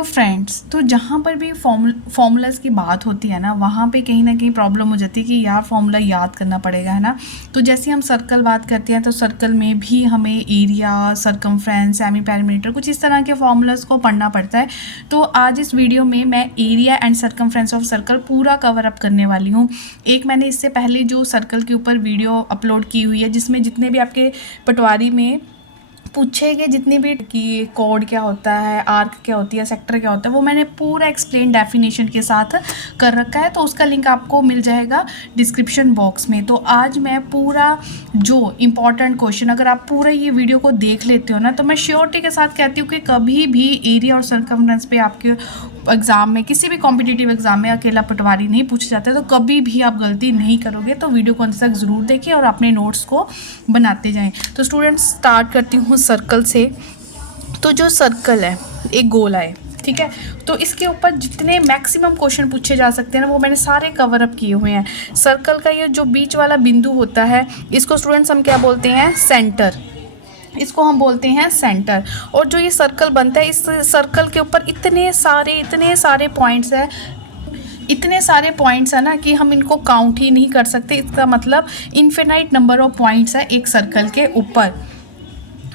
Hello friends, तो जहाँ पर भी फॉर्मूलाज की बात होती है ना, वहाँ पे कहीं ना कहीं प्रॉब्लम हो जाती है कि यार फॉर्मूला याद करना पड़ेगा, है ना। तो जैसे हम सर्कल बात करते हैं तो सर्कल में भी हमें एरिया, सरकमफ्रेंस, सेमी पेरीमीटर, कुछ इस तरह के फॉर्मूलाज को पढ़ना पड़ता है। तो आज इस वीडियो में मैं area and circumference of circle पूरा कवर अप करने वाली हूँ। एक मैंने इससे पहले जो सर्कल के ऊपर वीडियो अपलोड की हुई है, जिसमें जितने भी आपके पटवारी में पूछे गए जितनी भी कि कोड क्या होता है, आर्क क्या होती है, सेक्टर क्या होता है, वो मैंने पूरा एक्सप्लेन डेफिनेशन के साथ कर रखा है। तो उसका लिंक आपको मिल जाएगा डिस्क्रिप्शन बॉक्स में। तो आज मैं पूरा जो इम्पॉर्टेंट क्वेश्चन, अगर आप पूरा ये वीडियो को देख लेते हो ना, तो मैं श्योरिटी के साथ कहती हूँ कि कभी भी एरिया और सरकमफ्रेंस पे आपके एग्ज़ाम में, किसी भी कॉम्पिटिटिव एग्जाम में अकेला पटवारी नहीं पूछा जाता है। तो कभी भी आप गलती नहीं करोगे। तो वीडियो को अंत तक ज़रूर देखिए और अपने नोट्स को बनाते जाएं। तो स्टूडेंट्स, स्टार्ट करती हूँ सर्कल से। तो जो सर्कल है एक गोला है, ठीक है। तो इसके ऊपर जितने मैक्सिमम क्वेश्चन पूछे जा सकते हैं ना, वो मैंने सारे कवर अप किए हुए हैं। सर्कल का ये जो बीच वाला बिंदु होता है, इसको स्टूडेंट्स हम क्या बोलते हैं? सेंटर। इसको हम बोलते हैं सेंटर। और जो ये सर्कल बनता है, इस सर्कल के ऊपर इतने सारे पॉइंट्स हैं, इतने सारे पॉइंट्स है ना कि हम इनको काउंट ही नहीं कर सकते। इसका मतलब इन्फिनाइट नंबर ऑफ पॉइंट्स है एक सर्कल के ऊपर,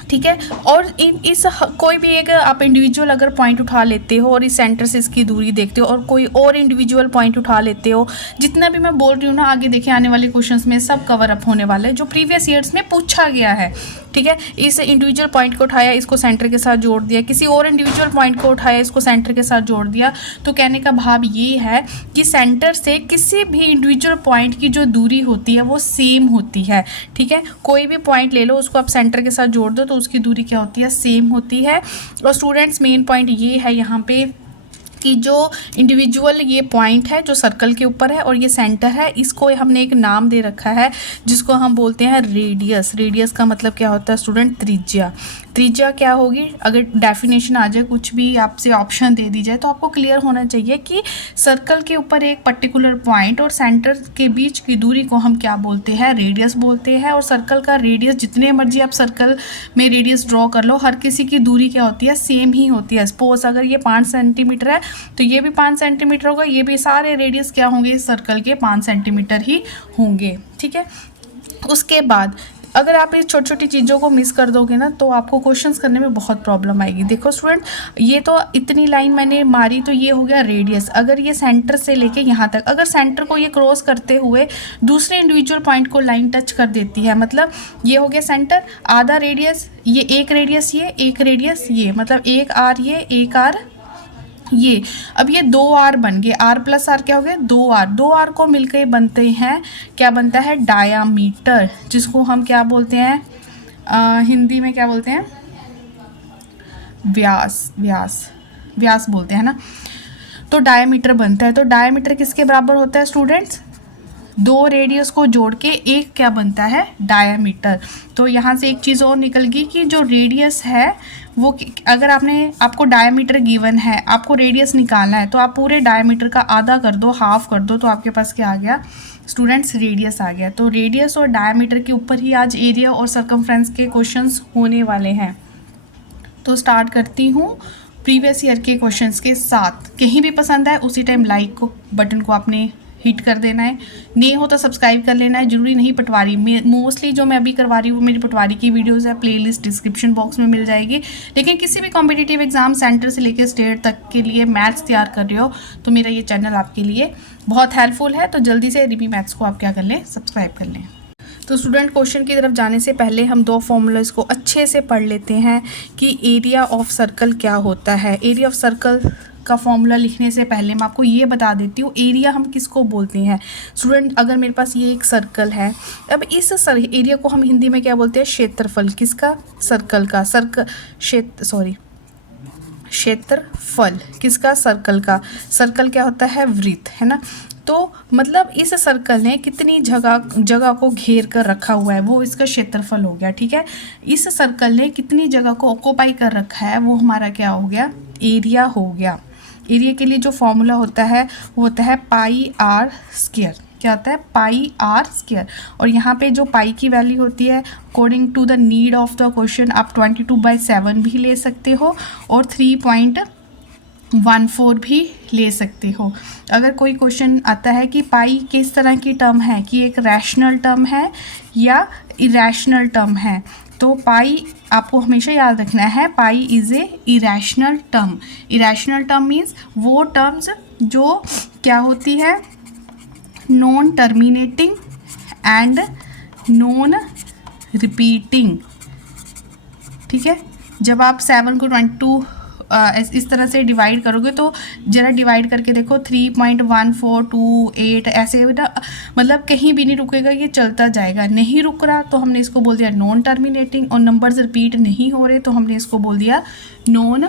ठीक है। और कोई भी एक आप इंडिविजुअल अगर पॉइंट उठा लेते हो और इस सेंटर से इसकी दूरी देखते हो, और कोई और इंडिविजुअल पॉइंट उठा लेते हो, जितना भी मैं बोल रही हूँ ना, आगे देखें आने वाले क्वेश्चंस में सब कवर अप होने वाले हैं जो प्रीवियस ईयर्स में पूछा गया है, ठीक है। इस इंडिविजुअल पॉइंट को उठाया, इसको सेंटर के साथ जोड़ दिया, किसी और इंडिविजुअल पॉइंट को उठाया, इसको सेंटर के साथ जोड़ दिया। तो कहने का भाव ये है कि सेंटर से किसी भी इंडिविजुअल पॉइंट की जो दूरी होती है वो सेम होती है, ठीक है। कोई भी पॉइंट ले लो, उसको आप सेंटर के साथ जोड़ दो तो उसकी दूरी क्या होती है? सेम होती है। और स्टूडेंट्स, मेन पॉइंट ये है यहाँ पे कि जो इंडिविजुअल ये पॉइंट है जो सर्कल के ऊपर है और ये सेंटर है, इसको हमने एक नाम दे रखा है जिसको हम बोलते हैं रेडियस। रेडियस का मतलब क्या होता है स्टूडेंट? त्रिज्या। त्रिज्या क्या होगी? अगर डेफिनेशन आ जाए, कुछ भी आपसे ऑप्शन दे दी जाए, तो आपको क्लियर होना चाहिए कि सर्कल के ऊपर एक पर्टिकुलर पॉइंट और सेंटर के बीच की दूरी को हम क्या बोलते हैं? रेडियस बोलते हैं। और सर्कल का रेडियस, जितने मर्जी आप सर्कल में रेडियस ड्रॉ कर लो, हर किसी की दूरी क्या होती है? सेम ही होती है। सपोज अगर ये 5 सेंटीमीटर है तो ये भी 5 सेंटीमीटर होगा, ये भी सारे रेडियस क्या होंगे इस सर्कल के? 5 सेंटीमीटर ही होंगे, ठीक है। उसके बाद अगर आप इस छोटी छोटी चीज़ों को मिस कर दोगे ना, तो आपको क्वेश्चंस करने में बहुत प्रॉब्लम आएगी। देखो स्टूडेंट, ये तो इतनी लाइन मैंने मारी तो ये हो गया रेडियस। अगर ये सेंटर से लेके यहाँ तक, अगर सेंटर को ये क्रॉस करते हुए दूसरे इंडिविजुअल पॉइंट को लाइन टच कर देती है, मतलब ये हो गया सेंटर, आधा रेडियस, ये एक रेडियस, ये एक रेडियस, ये मतलब एक आर, ये एक आर, ये अब ये 2 आर बन गए। आर प्लस आर क्या हो गया? 2 आर। 2 आर को मिलकर बनते हैं, क्या बनता है? डायामीटर, जिसको हम क्या बोलते हैं हिंदी में क्या बोलते हैं? व्यास। व्यास बोलते हैं ना। तो डायामीटर बनता है। तो डायामीटर किसके बराबर होता है स्टूडेंट्स? 2 रेडियस को जोड़ के एक क्या बनता है? डायामीटर। तो यहाँ से एक चीज़ और निकल गई कि जो रेडियस है वो, अगर आपको डायामीटर गिवन है, आपको रेडियस निकालना है, तो आप पूरे डायामीटर का आधा कर दो, हाफ कर दो, तो आपके पास क्या आ गया स्टूडेंट्स? रेडियस आ गया। तो रेडियस और डायामीटर के ऊपर ही आज एरिया और सरकमफ्रेंस के क्वेश्चंस होने वाले हैं। तो स्टार्ट करती हूँ प्रीवियस ईयर के क्वेश्चंस के साथ। कहीं भी पसंद आए उसी टाइम लाइक को बटन को आपने हिट कर देना है, नहीं हो तो सब्सक्राइब कर लेना है। जरूरी नहीं पटवारी में, मोस्टली जो मैं अभी करवा रही हूँ मेरी पटवारी की वीडियोस है, प्लेलिस्ट डिस्क्रिप्शन बॉक्स में मिल जाएगी। लेकिन किसी भी कॉम्पिटिटिव एग्जाम, सेंटर से लेकर स्टेट तक के लिए मैथ्स तैयार कर रहे हो तो मेरा ये चैनल आपके लिए बहुत हेल्पफुल है। तो जल्दी से रिपी मैथ्स को आप क्या कर लें? सब्सक्राइब कर लें। तो स्टूडेंट, क्वेश्चन की तरफ जाने से पहले हम 2 फॉर्मूलाज को अच्छे से पढ़ लेते हैं कि एरिया ऑफ सर्कल क्या होता है। एरिया ऑफ सर्कल का फॉर्मूला लिखने से पहले मैं आपको ये बता देती हूँ एरिया हम किसको बोलते हैं। स्टूडेंट, अगर मेरे पास ये एक सर्कल है, अब इस एरिया को हम हिंदी में क्या बोलते हैं? क्षेत्रफल। किसका? सर्कल का। क्षेत्रफल किसका? सर्कल का। सर्कल क्या होता है? वृत्त, है ना। तो मतलब इस सर्कल ने कितनी जगह को घेर कर रखा हुआ है, वो इसका क्षेत्रफल हो गया, ठीक है। इस सर्कल ने कितनी जगह को ऑक्यूपाई कर रखा है, वो हमारा क्या हो गया? एरिया हो गया। एरिया के लिए जो फॉर्मूला होता है वो होता है पाई आर स्क्वायर। क्या होता है? Pi r square. और यहाँ पे जो पाई की वैल्यू होती है, according to the need of the question, आप 22/7 भी ले सकते हो और 3.5 1/4 भी ले सकते हो। अगर कोई क्वेश्चन आता है कि पाई किस तरह की टर्म है, कि एक रैशनल टर्म है या इरैशनल टर्म है, तो पाई आपको हमेशा याद रखना है, pi is a irrational term. Irrational term means वो टर्म्स जो क्या होती है, non terminating and non repeating. ठीक है, जब आप 7 को 22 इस तरह से डिवाइड करोगे तो ज़रा डिवाइड करके देखो, 3.1428 ऐसे ना, मतलब कहीं भी नहीं रुकेगा, ये चलता जाएगा। नहीं रुक रहा तो हमने इसको बोल दिया नॉन टर्मिनेटिंग, और नंबर्स रिपीट नहीं हो रहे तो हमने इसको बोल दिया नॉन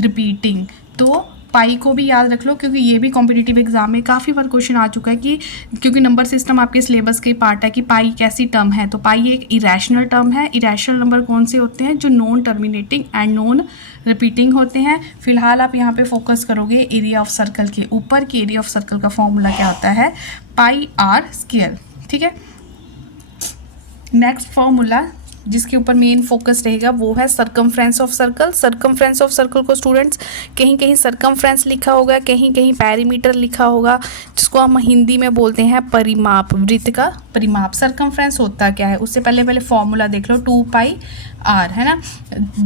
रिपीटिंग। तो पाई को भी याद रख लो, क्योंकि ये भी कॉम्पिटिटिव एग्जाम में काफ़ी बार क्वेश्चन आ चुका है कि क्योंकि नंबर सिस्टम आपके सिलेबस के पार्ट है कि पाई कैसी टर्म है। तो पाई एक इरैशनल टर्म है। इरैशनल नंबर कौन से होते हैं, जो non terminating and non repeating होते हैं। फिलहाल आप यहाँ पे फोकस करोगे एरिया ऑफ सर्कल के ऊपर, कि एरिया ऑफ सर्कल का फॉर्मूला क्या होता है, पाई आर स्क्वायर। ठीक है, नेक्स्ट फॉर्मूला जिसके ऊपर मेन फोकस रहेगा वो है circumference of circle. Circumference of circle को स्टूडेंट्स कहीं कहीं सर्कमफ्रेंस लिखा होगा, कहीं कहीं पेरीमीटर लिखा होगा, जिसको हम हिंदी में बोलते हैं परिमाप, वृत्त का परिमाप। सर्कमफ्रेंस होता क्या है, उससे पहले फॉर्मूला देख लो, 2 r है ना,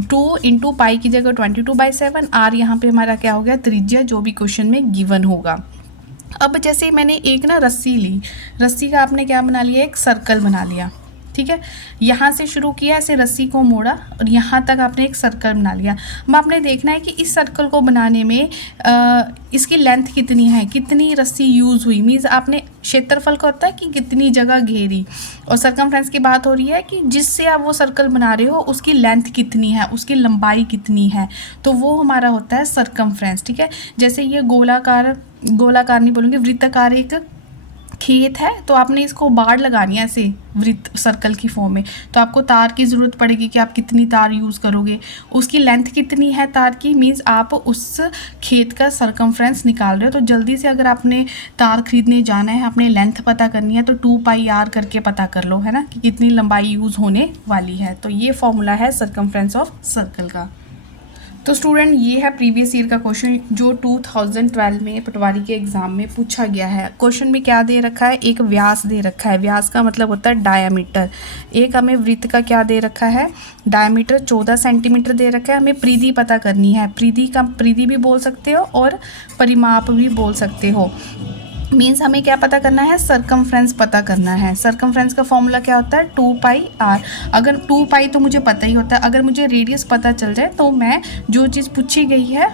2 इंटू पाई की जगह 22/7, r यहाँ पे हमारा क्या हो गया, त्रिज्या, जो भी क्वेश्चन में गिवन होगा। अब जैसे मैंने एक ना रस्सी ली, रस्सी का आपने क्या बना लिया, एक सर्कल बना लिया। ठीक है, यहाँ से शुरू किया, ऐसे रस्सी को मोड़ा और यहाँ तक आपने एक सर्कल बना लिया। अब आपने देखना है कि इस सर्कल को बनाने में इसकी लेंथ कितनी है, कितनी रस्सी यूज़ हुई, मीन्स आपने क्षेत्रफल का होता है कि कितनी जगह घेरी, और सर्कमफ्रेंस की बात हो रही है कि जिससे आप वो सर्कल बना रहे हो उसकी लेंथ कितनी है, उसकी लंबाई कितनी है, तो वो हमारा होता है सर्कमफ्रेंस। ठीक है, जैसे ये गोलाकार नहीं बोलूँगी, वृत्ताकार एक खेत है, तो आपने इसको बाड़ लगानी है ऐसे वृत्त सर्कल की फॉर्म में, तो आपको तार की ज़रूरत पड़ेगी कि आप कितनी तार यूज़ करोगे, उसकी लेंथ कितनी है तार की, मीन्स आप उस खेत का सर्कमफ्रेंस निकाल रहे हो। तो जल्दी से अगर आपने तार खरीदने जाना है, आपने लेंथ पता करनी है, तो 2πr करके पता कर लो, है ना, कि कितनी लंबाई यूज़ होने वाली है। तो ये फॉर्मूला है सर्कमफ्रेंस ऑफ सर्कल का। तो स्टूडेंट ये है प्रीवियस ईयर का क्वेश्चन जो 2012 में पटवारी के एग्ज़ाम में पूछा गया है। क्वेश्चन में क्या दे रखा है, एक व्यास दे रखा है, व्यास का मतलब होता है डायामीटर। एक हमें वृत्त का क्या दे रखा है, डायामीटर 14 सेंटीमीटर दे रखा है। हमें परिधि पता करनी है, परिधि भी बोल सकते हो और परिमाप भी बोल सकते हो। मीन्स हमें क्या पता करना है, सर्कमफ्रेंस पता करना है। सर्कमफ्रेंस का फॉर्मूला क्या होता है, 2πr। अगर 2π तो मुझे पता ही होता है, अगर मुझे रेडियस पता चल जाए तो मैं जो चीज़ पूछी गई है,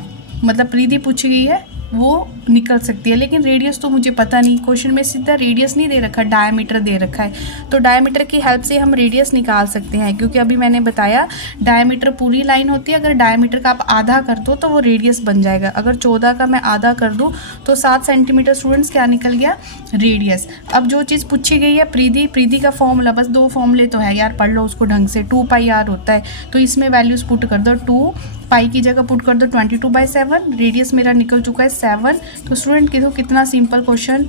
मतलब परिधि पूछी गई है, वो निकल सकती है। लेकिन रेडियस तो मुझे पता नहीं, क्वेश्चन में सीधा रेडियस नहीं दे रखा, डायमीटर दे रखा है। तो डायमीटर की हेल्प से हम रेडियस निकाल सकते हैं, क्योंकि अभी मैंने बताया डायमीटर पूरी लाइन होती है, अगर डायमीटर का आप आधा कर दो तो वो रेडियस बन जाएगा। अगर 14 का मैं आधा कर दूँ तो 7 सेंटीमीटर स्टूडेंट्स क्या निकल गया, रेडियस। अब जो चीज़ पूछी गई है परिधि का फॉर्मूला, बस 2 फॉर्मूले तो है यार, पढ़ लो उसको ढंग से। 2πr होता है, तो इसमें वैल्यूज़ पुट कर दो, 2π की जगह पुट कर दो 22/7, रेडियस मेरा निकल चुका है 7। तो स्टूडेंट देखो कितना सिंपल क्वेश्चन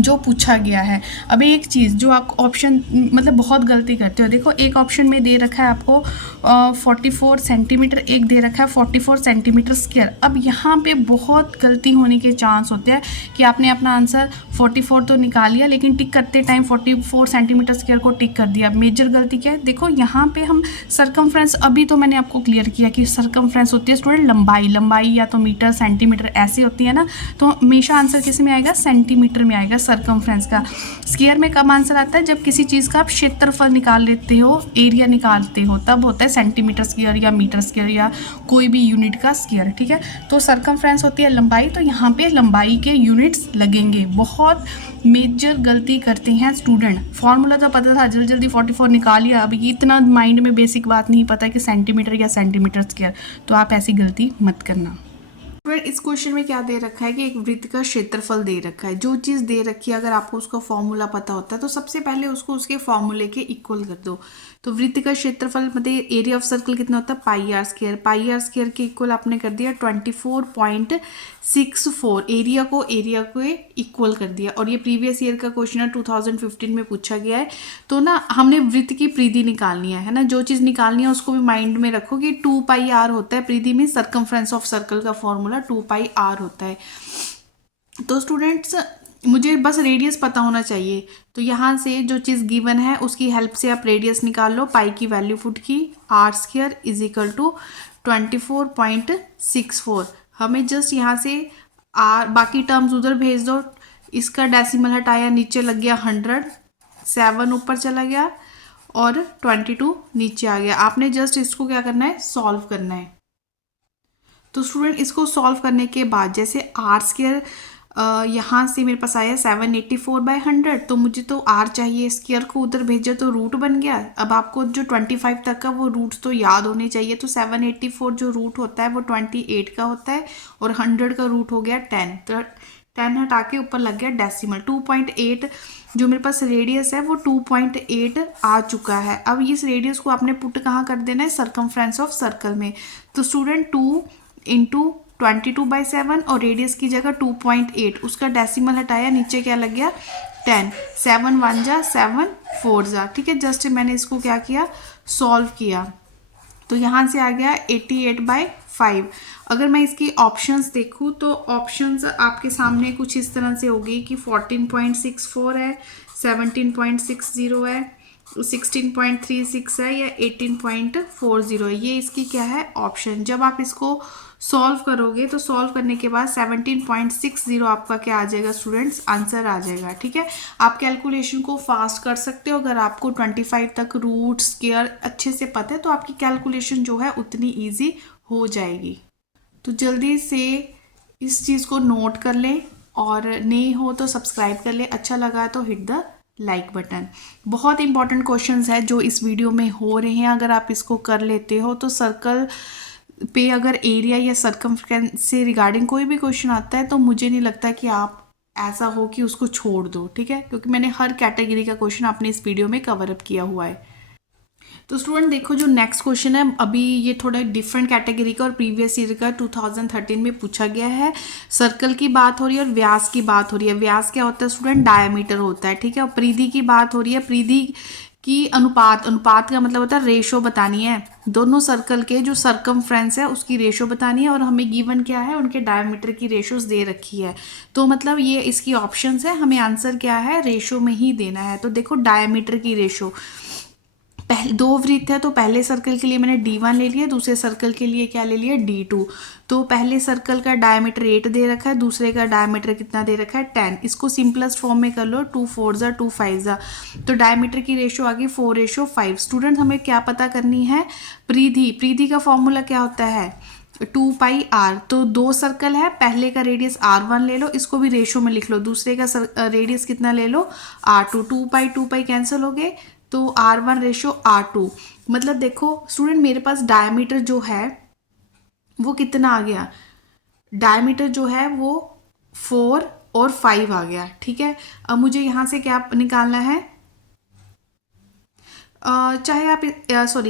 जो पूछा गया है। अभी एक चीज़ जो आप ऑप्शन मतलब बहुत गलती करते हो, देखो एक ऑप्शन में दे रखा है आपको 44 सेंटीमीटर, एक दे रखा है 44 सेंटीमीटर स्क्वायर। अब यहाँ पे बहुत गलती होने के चांस होते हैं कि आपने अपना आंसर 44 तो निकाल लिया, लेकिन टिक करते टाइम 44 सेंटीमीटर स्क्वायर को टिक कर दिया। मेजर गलती क्या है, देखो यहाँ पे हम सर्कमफ्रेंस, अभी तो मैंने आपको क्लियर किया कि सर्कमफ्रेंस होती है स्टूडेंट लंबाई या तो मीटर सेंटीमीटर ऐसी होती है ना, तो हमेशा आंसर किस में आएगा, सेंटीमीटर में आएगा सर्कमफ्रेंस का। स्क्वायर में कब आंसर आता है, जब किसी चीज़ का आप क्षेत्रफल निकाल लेते हो, एरिया निकालते हो, तब होता है सेंटीमीटर स्क्वायर या मीटर स्क्वायर या कोई भी यूनिट का स्क्वायर। ठीक है, तो सर्कमफ्रेंस होती है लंबाई, तो यहाँ पे लंबाई के यूनिट्स लगेंगे। बहुत मेजर गलती करते हैं स्टूडेंट, फॉर्मूला तो पता था, जल्दी जल्दी 44 निकालिए, अब ये इतना माइंड में बेसिक बात नहीं पता कि सेंटीमीटर या सेंटीमीटर स्क्वायर, तो आप ऐसी गलती मत करना। फिर इस क्वेश्चन में क्या दे रखा है कि एक वृत्त का क्षेत्रफल दे रखा है। जो चीज़ दे रखी है अगर आपको उसका फॉर्मूला पता होता है तो सबसे पहले उसको उसके फॉर्मूले के इक्वल कर दो। तो वृत्त का क्षेत्रफल मतलब एरिया ऑफ सर्कल कितना होता है, πr स्क्वायर। πr स्क्वायर के इक्वल आपने कर दिया 24.64, एरिया को इक्वल कर दिया। और ये प्रीवियस ईयर का क्वेश्चन है, 2015 में पूछा गया है। तो ना हमने वृत्त की परिधि निकालनी है ना, जो चीज़ निकालनी है उसको भी माइंड में रखो कि 2πr होता है परिधि में, सर्कमफ्रेंस ऑफ सर्कल का फॉर्मूला 2πr होता है। तो स्टूडेंट्स मुझे बस रेडियस पता होना चाहिए, तो यहाँ से जो चीज़ गिवन है उसकी हेल्प से आप रेडियस निकाल लो। पाई की वैल्यू फुट की r² इज इक्वल टू 24.64। हमें जस्ट यहाँ से बाकी टर्म्स उधर भेज दो, इसका डेसिमल हटाया, नीचे लग गया 100, 7 ऊपर चला गया और 22 नीचे आ गया। आपने जस्ट इसको क्या करना है, सॉल्व करना है। तो स्टूडेंट इसको सॉल्व करने के बाद जैसे r² यहाँ से मेरे पास आया 784/100, तो मुझे तो r चाहिए, स्क्वायर को उधर भेजा तो रूट बन गया। अब आपको जो 25 तक का वो रूट तो याद होने चाहिए, तो 784 जो रूट होता है वो 28 का होता है और 100 का रूट हो गया 10, तो 10 हटा के ऊपर लग गया डेसिमल। 2.8 जो मेरे पास रेडियस है वो 2.8 आ चुका है। अब इस रेडियस को आपने पुट कहाँ कर देना है, सरकमफ्रेंस ऑफ सर्कल में। तो स्टूडेंट 2 इंटू 22/7 और रेडियस की जगह 2.8, उसका डेसिमल हटाया, नीचे क्या लग गया 10, 7 1 जा 7 4 जा, ठीक है। जस्ट मैंने इसको क्या किया, सॉल्व किया, तो यहाँ से आ गया 88/5। अगर मैं इसकी ऑप्शंस देखूँ तो ऑप्शंस आपके सामने कुछ इस तरह से होगी कि 14.64 है, 17.60 है, 16.36 है या 18.40 है। ये इसकी क्या है, ऑप्शन। जब आप इसको सॉल्व करोगे तो सॉल्व करने के बाद 17.60 आपका क्या आ जाएगा स्टूडेंट्स, आंसर आ जाएगा, ठीक है। आप कैलकुलेशन को फास्ट कर सकते हो, अगर आपको 25 तक रूट स्क्वायर अच्छे से पता है तो आपकी कैलकुलेशन जो है उतनी ईजी हो जाएगी। तो जल्दी से इस चीज़ को नोट कर लें और नहीं हो तो सब्सक्राइब कर ले, अच्छा लगा तो हिट द लाइक बटन। बहुत इंपॉर्टेंट क्वेश्चंस है जो इस वीडियो में हो रहे हैं, अगर आप इसको कर लेते हो तो सर्कल पे अगर एरिया या सर्कमफ्रेंस से रिगार्डिंग कोई भी क्वेश्चन आता है तो मुझे नहीं लगता कि आप ऐसा हो कि उसको छोड़ दो, ठीक है, क्योंकि मैंने हर कैटेगरी का क्वेश्चन अपने इस वीडियो में कवर अप किया हुआ है। तो स्टूडेंट देखो जो नेक्स्ट क्वेश्चन है, अभी ये थोड़ा डिफरेंट कैटेगरी का और प्रीवियस ईयर का 2013 में पूछा गया है। सर्कल की बात हो रही है और व्यास की बात हो रही है। व्यास क्या होता है स्टूडेंट, डायमीटर होता है, ठीक है। और परिधि की बात हो रही है, परिधि की अनुपात का मतलब होता है रेशो बतानी है, दोनों सर्कल के जो सर्कमफ्रेंस है उसकी रेशो बतानी है, और हमें गिवन क्या है, उनके डायमीटर की रेशोज दे रखी है। तो मतलब ये इसकी ऑप्शंस है, हमें आंसर क्या है, रेशो में ही देना है। तो देखो डायमीटर की रेशो, पहले 2 वृत्त है तो पहले सर्कल के लिए मैंने D1 ले लिया, दूसरे सर्कल के लिए क्या ले लिया, D2। तो पहले सर्कल का डायमीटर 8 दे रखा है, दूसरे का डायमीटर कितना दे रखा है 10। इसको सिंपलेस्ट फॉर्म में कर लो, 2 4 जा 2 5 जा, तो डायमीटर की रेशो आ गई 4:5। स्टूडेंट हमें क्या पता करनी है, परिधि का फॉर्मूला क्या होता है 2πr। तो 2 सर्कल है, पहले का रेडियस r1 ले लो, इसको भी रेशो में लिख लो, दूसरे का रेडियस कितना ले लो r2। 2π कैंसिल हो गए, तो r1:r2। मतलब देखो स्टूडेंट मेरे पास डायमीटर जो है वो कितना आ गया, डायमीटर जो है वो 4 और 5 आ गया, ठीक है। अब मुझे यहाँ से क्या निकालना है, चाहे आप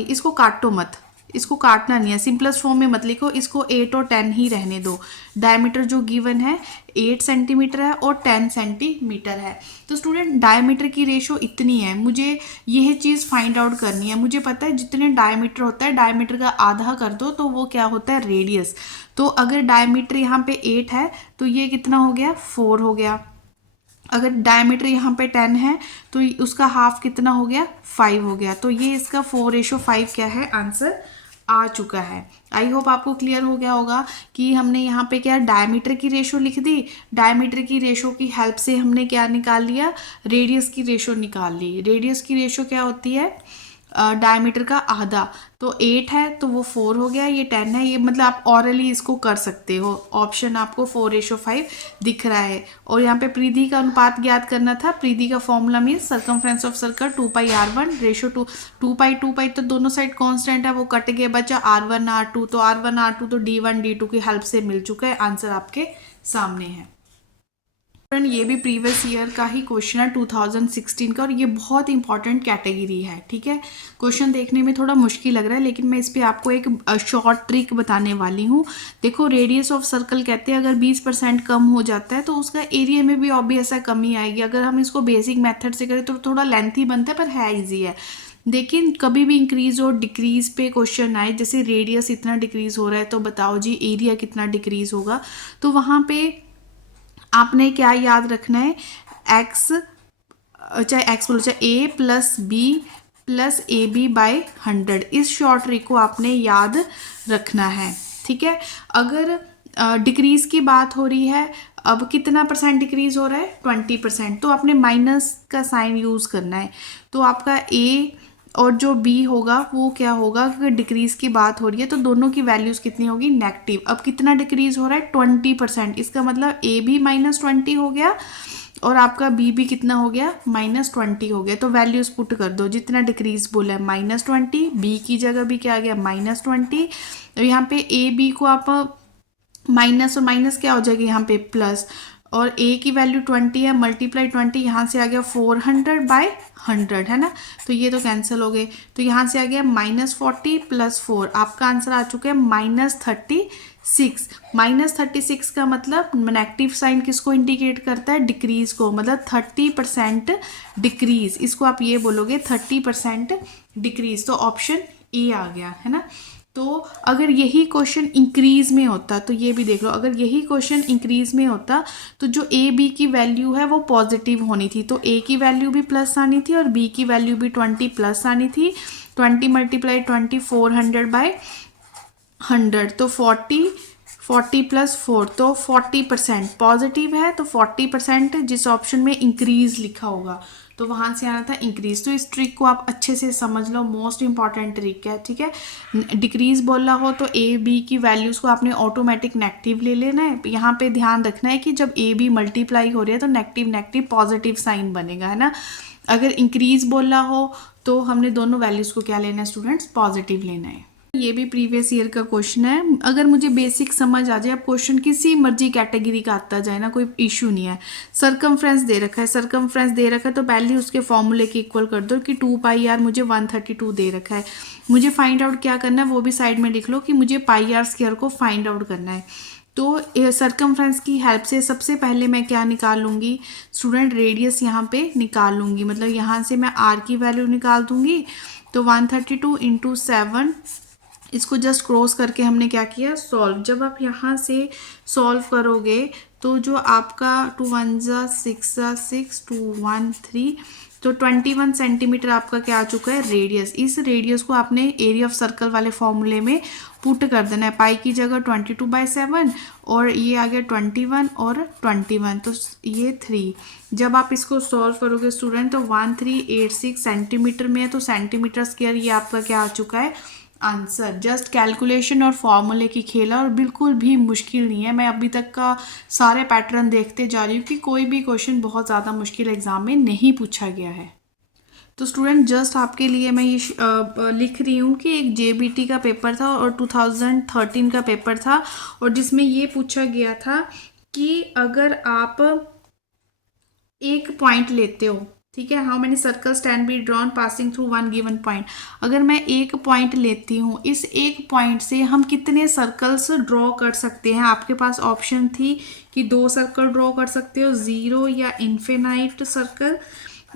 इसको काटो मत, इसको काटना नहीं है, सिंपलेस्ट फॉर्म में मत लिखो, इसको 8 और 10 ही रहने दो। डायमीटर जो गिवन है 8 सेंटीमीटर है और 10 सेंटीमीटर है। तो स्टूडेंट डायमीटर की रेशो इतनी है, मुझे यह चीज़ फाइंड आउट करनी है। मुझे पता है जितने डायमीटर होता है डायमीटर का आधा कर दो तो वो क्या होता है, रेडियस। तो अगर डायमीटर यहाँ पे 8 है तो ये कितना हो गया, 4 हो गया। अगर डायमीटर यहाँ पे 10 है तो उसका हाफ कितना हो गया, 5 हो गया। तो ये इसका 4:5 क्या है, आंसर आ चुका है। आई होप आपको क्लियर हो गया होगा कि हमने यहाँ पे क्या डायमीटर की रेशो लिख दी, डायमीटर की रेशो की हेल्प से हमने क्या निकाल लिया, रेडियस की रेशो निकाल ली। रेडियस की रेशो क्या होती है, डायमीटर का आधा। तो 8 है तो वो 4 हो गया, ये 10 है, ये मतलब आप ऑरली इसको कर सकते हो। ऑप्शन आपको 4:5 दिख रहा है। और यहाँ पे परिधि का अनुपात ज्ञात करना था, परिधि का formula mean circumference of circle 2πr1 ratio 2π तो दोनों साइड कांस्टेंट है, वो कट गए, बचा r1 r2। तो r1 r2 तो d1 d2 की हेल्प से मिल चुका है, आंसर आपके सामने है। ये भी प्रीवियस ईयर का ही क्वेश्चन है 2016 का, और ये बहुत इंपॉर्टेंट कैटेगरी है, ठीक है। क्वेश्चन देखने में थोड़ा मुश्किल लग रहा है लेकिन मैं इस पे आपको एक शॉर्ट ट्रिक बताने वाली हूँ। देखो रेडियस ऑफ सर्कल कहते हैं अगर 20% कम हो जाता है तो उसका एरिया में भी ऑब्वियस है कमी आएगी। अगर हम इसको बेसिक मेथड से करें तो थोड़ा लेंथी बनता है पर है ईजी है। लेकिन कभी भी इंक्रीज और डिक्रीज पे क्वेश्चन आए, जैसे रेडियस इतना डिक्रीज हो रहा है तो बताओ जी एरिया कितना डिक्रीज होगा, तो वहाँ पे आपने क्या याद रखना है, एक्स, चाहे एक्स बोलो चाहे a plus b plus a b by 100, इस शॉर्ट ट्रिक को आपने याद रखना है। ठीक है, अगर डिक्रीज की बात हो रही है, अब कितना परसेंट डिक्रीज हो रहा है, 20%, तो आपने माइनस का साइन यूज़ करना है। तो आपका ए और जो बी होगा वो क्या होगा, अगर डिक्रीज की बात हो रही है तो दोनों की वैल्यूज कितनी होगी, नेगेटिव। अब कितना डिक्रीज हो रहा है, 20%, इसका मतलब ए भी -20 हो गया और आपका बी भी कितना हो गया, -20 हो गया। तो वैल्यूज पुट कर दो, जितना डिक्रीज बोला है -20, बी की जगह भी क्या आ गया, -20। यहाँ पे ए बी को आप माइनस और माइनस क्या हो जाएगी यहाँ पे प्लस, और ए की वैल्यू 20 है, मल्टीप्लाई 20, यहाँ से आ गया 400/100, है ना, तो ये तो कैंसिल हो गए। तो यहाँ से आ गया -40 + 4, आपका आंसर आ चुका है -36। -36 का मतलब नेगेटिव साइन किसको इंडिकेट करता है, डिक्रीज को, मतलब 30% डिक्रीज, इसको आप ये बोलोगे 30% डिक्रीज। तो ऑप्शन ए आ गया, है ना। तो अगर यही क्वेश्चन इंक्रीज में होता, तो ये भी देख लो, अगर यही क्वेश्चन इंक्रीज में होता तो जो ए बी की वैल्यू है वो पॉजिटिव होनी थी, तो ए की वैल्यू भी प्लस आनी थी और बी की वैल्यू भी 20 प्लस आनी थी। 20 × 20 400/100, तो 40 + 4, तो 40% पॉजिटिव है, तो 40% जिस ऑप्शन में इंक्रीज लिखा होगा तो वहाँ से आना था इंक्रीज। तो इस ट्रिक को आप अच्छे से समझ लो, मोस्ट इंपॉर्टेंट ट्रिक है। ठीक है, डिक्रीज बोला हो तो ए बी की वैल्यूज को आपने ऑटोमेटिक नेगेटिव ले लेना है। यहाँ पे ध्यान रखना है कि जब ए बी मल्टीप्लाई हो रही है तो नेगेटिव नेगेटिव पॉजिटिव साइन बनेगा, है ना। अगर इंक्रीज बोला हो तो हमने दोनों वैल्यूज को क्या लेना है स्टूडेंट्स, पॉजिटिव लेना है। ये भी प्रीवियस ईयर का क्वेश्चन है, अगर मुझे बेसिक समझ आ जाए, अब क्वेश्चन किसी मर्जी कैटेगरी का आता जाए ना, कोई इशू नहीं है। सरकमफ्रेंस दे रखा है, सरकमफ्रेंस दे रखा है तो पहले उसके फॉर्मूले के इक्वल कर दो कि 2πr मुझे 132 दे रखा है। मुझे फाइंड आउट क्या करना है वो भी साइड में लिख लो कि मुझे πr² को फाइंड आउट करना है। तो सरकमफ्रेंस की हेल्प से सबसे पहले मैं क्या निकाल लूँगी स्टूडेंट, रेडियस यहाँ पे निकाल लूँगी, मतलब यहाँ से मैं r की वैल्यू निकाल दूँगी। तो 132 × 7, इसको जस्ट क्रॉस करके हमने क्या किया, सॉल्व। जब आप यहाँ से सॉल्व करोगे तो जो आपका 2 1 6 6 2 1 3, तो 21 सेंटीमीटर आपका क्या आ चुका है, रेडियस। इस रेडियस को आपने एरिया ऑफ सर्कल वाले फॉर्मूले में पुट कर देना है। पाई की जगह 22/7 और ये आ गया 21 और 21, तो ये 3। जब आप इसको सॉल्व करोगे स्टूडेंट तो 1386 सेंटीमीटर में है, तो सेंटीमीटर स्क्वायर ये आपका क्या आ चुका है, आंसर। जस्ट कैलकुलेशन और फॉर्मूले की खेल है और बिल्कुल भी मुश्किल नहीं है। मैं अभी तक का सारे पैटर्न देखते जा रही हूँ कि कोई भी क्वेश्चन बहुत ज़्यादा मुश्किल एग्जाम में नहीं पूछा गया है। तो स्टूडेंट जस्ट आपके लिए मैं ये लिख रही हूँ कि एक JBT का पेपर था और 2013 का पेपर था, और जिसमें ये पूछा गया था कि अगर आप एक पॉइंट लेते हो, ठीक है, how many circles can be drawn passing through one given point. अगर मैं एक पॉइंट लेती हूँ, इस एक पॉइंट से हम कितने सर्कल्स ड्रॉ कर सकते हैं। आपके पास ऑप्शन थी कि 2 सर्कल ड्रॉ कर सकते हो, 0 या इन्फिनाइट सर्कल,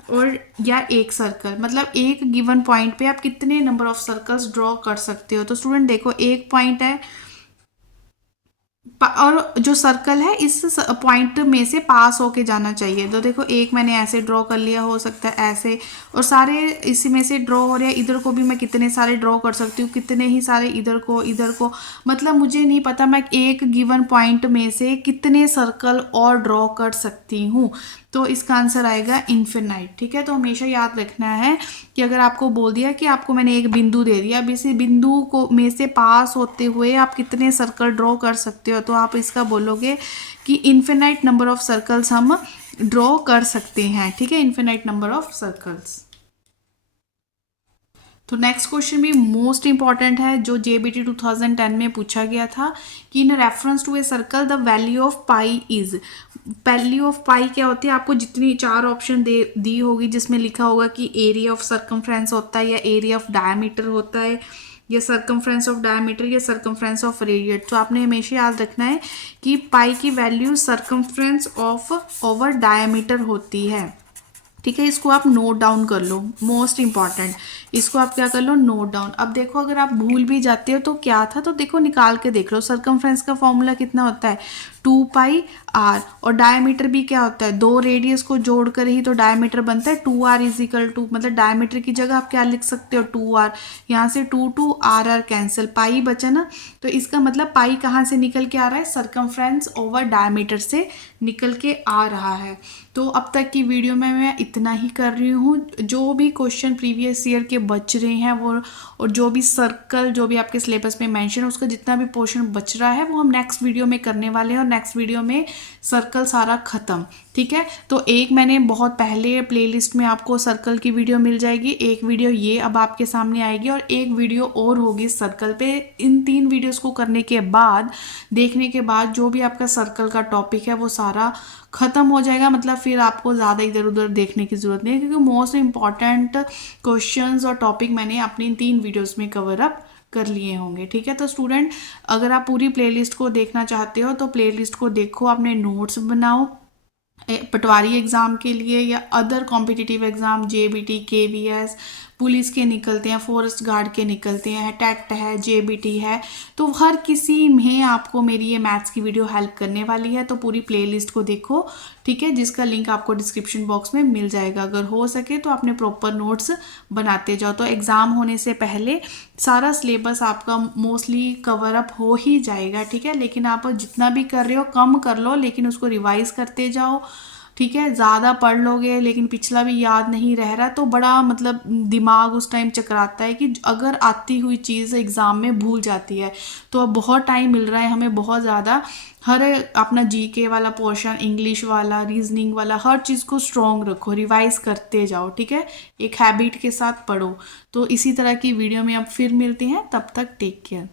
और या एक सर्कल, मतलब एक गिवन पॉइंट पे आप कितने नंबर ऑफ सर्कल्स ड्रॉ कर सकते हो। तो स्टूडेंट देखो, एक पॉइंट है और जो सर्कल है इस पॉइंट में से पास होके जाना चाहिए। तो देखो, एक मैंने ऐसे ड्रॉ कर लिया, हो सकता है ऐसे, और सारे इसी में से ड्रॉ हो रहे हैं। इधर को भी मैं कितने सारे ड्रॉ कर सकती हूँ, कितने ही सारे इधर को, मतलब मुझे नहीं पता मैं एक गिवन पॉइंट में से कितने सर्कल और ड्रॉ कर सकती हूँ। तो इसका आंसर आएगा इन्फिनाइट। ठीक है, तो हमेशा याद रखना है कि अगर आपको बोल दिया कि आपको मैंने एक बिंदु दे दिया, अब इसी बिंदु को में से पास होते हुए आप कितने सर्कल ड्रॉ कर सकते हो, तो आप इसका बोलोगे कि इन्फिनाइट नंबर ऑफ सर्कल्स हम ड्रॉ कर सकते हैं। ठीक है, इन्फिनाइट नंबर ऑफ सर्कल्स। तो नेक्स्ट क्वेश्चन भी मोस्ट इंपॉर्टेंट है, जो JBT 2010 में पूछा गया था कि in reference to a circle the value of pi is. Value of pi क्या होती है, आपको जितनी 4 ऑप्शन दी होगी जिसमें लिखा होगा कि एरिया ऑफ सर्कमफ्रेंस होता है, या एरिया ऑफ डायमीटर होता है, या सर्कमफ्रेंस ऑफ डायमीटर, या सर्कमफ्रेंस ऑफ रेडियस। तो आपने हमेशा याद रखना है कि पाई की value circumference of over diameter होती है। ठीक है, इसको आप नोट डाउन कर लो, मोस्ट इंपॉर्टेंट। इसको आप क्या कर लो, नोट डाउन। अब देखो अगर आप भूल भी जाते हो तो क्या था, तो देखो निकाल के देख लो। सरकमफ्रेंस का फॉर्मूला कितना होता है, 2πr। और डायमीटर भी क्या होता है, दो रेडियस को जोड़कर ही तो डायमीटर बनता है। 2r इज इक्वल टू, मतलब डायमीटर की जगह आप क्या लिख सकते हो, 2r। यहाँ से 2 आर कैंसिल, पाई बचा ना। तो इसका मतलब पाई कहाँ से निकल के आ रहा है, सरकमफ्रेंस ओवर डायमीटर से निकल के आ रहा है। तो अब तक की वीडियो में मैं इतना ही कर रही हूँ। जो भी क्वेश्चन प्रीवियस ईयर के बच रहे हैं वो, और जो भी सर्कल जो भी आपके सिलेबस में मेंशन है उसका जितना भी पोर्शन बच रहा है वो हम नेक्स्ट वीडियो में करने वाले हैं। और नेक्स्ट वीडियो में सर्कल सारा ख़त्म, ठीक है। तो एक मैंने बहुत पहले प्लेलिस्ट में आपको सर्कल की वीडियो मिल जाएगी, एक वीडियो ये अब आपके सामने आएगी, और एक वीडियो और होगी सर्कल पे। इन 3 वीडियोस को करने के बाद, देखने के बाद जो भी आपका सर्कल का टॉपिक है वो सारा ख़त्म हो जाएगा। मतलब फिर आपको ज़्यादा इधर उधर देखने की ज़रूरत नहीं है, क्योंकि मोस्ट इम्पॉर्टेंट क्वेश्चंस और टॉपिक मैंने अपनी 3 वीडियोस में कवर अप कर लिए होंगे, ठीक है। तो स्टूडेंट, अगर आप पूरी प्लेलिस्ट को देखना चाहते हो तो प्लेलिस्ट को देखो, अपने नोट्स बनाओ पटवारी एग्ज़ाम के लिए या other competitive exam, JBT, KVS, police के निकलते हैं, फॉरेस्ट गार्ड के निकलते हैं, टेट है, जेबीटी है। तो हर किसी में आपको मेरी ये मैथ्स की वीडियो हेल्प करने वाली है। तो पूरी प्लेलिस्ट को देखो, ठीक है, जिसका लिंक आपको डिस्क्रिप्शन बॉक्स में मिल जाएगा। अगर हो सके तो अपने प्रॉपर नोट्स बनाते जाओ, तो एग्ज़ाम होने से पहले सारा सिलेबस आपका मोस्टली कवर अप हो ही जाएगा, ठीक है। लेकिन आप जितना भी कर रहे हो कम कर लो, लेकिन उसको रिवाइज करते जाओ, ठीक है। ज़्यादा पढ़ लोगे लेकिन पिछला भी याद नहीं रह रहा तो बड़ा मतलब दिमाग उस टाइम चकराता है कि अगर आती हुई चीज़ एग्ज़ाम में भूल जाती है। तो अब बहुत टाइम मिल रहा है हमें, बहुत ज़्यादा। हर अपना जीके वाला पोर्शन, इंग्लिश वाला, रीजनिंग वाला, हर चीज़ को स्ट्रॉन्ग रखो, रिवाइज करते जाओ, ठीक है। एक हैबिट के साथ पढ़ो। तो इसी तरह की वीडियो में अब फिर मिलते हैं, तब तक टेक केयर।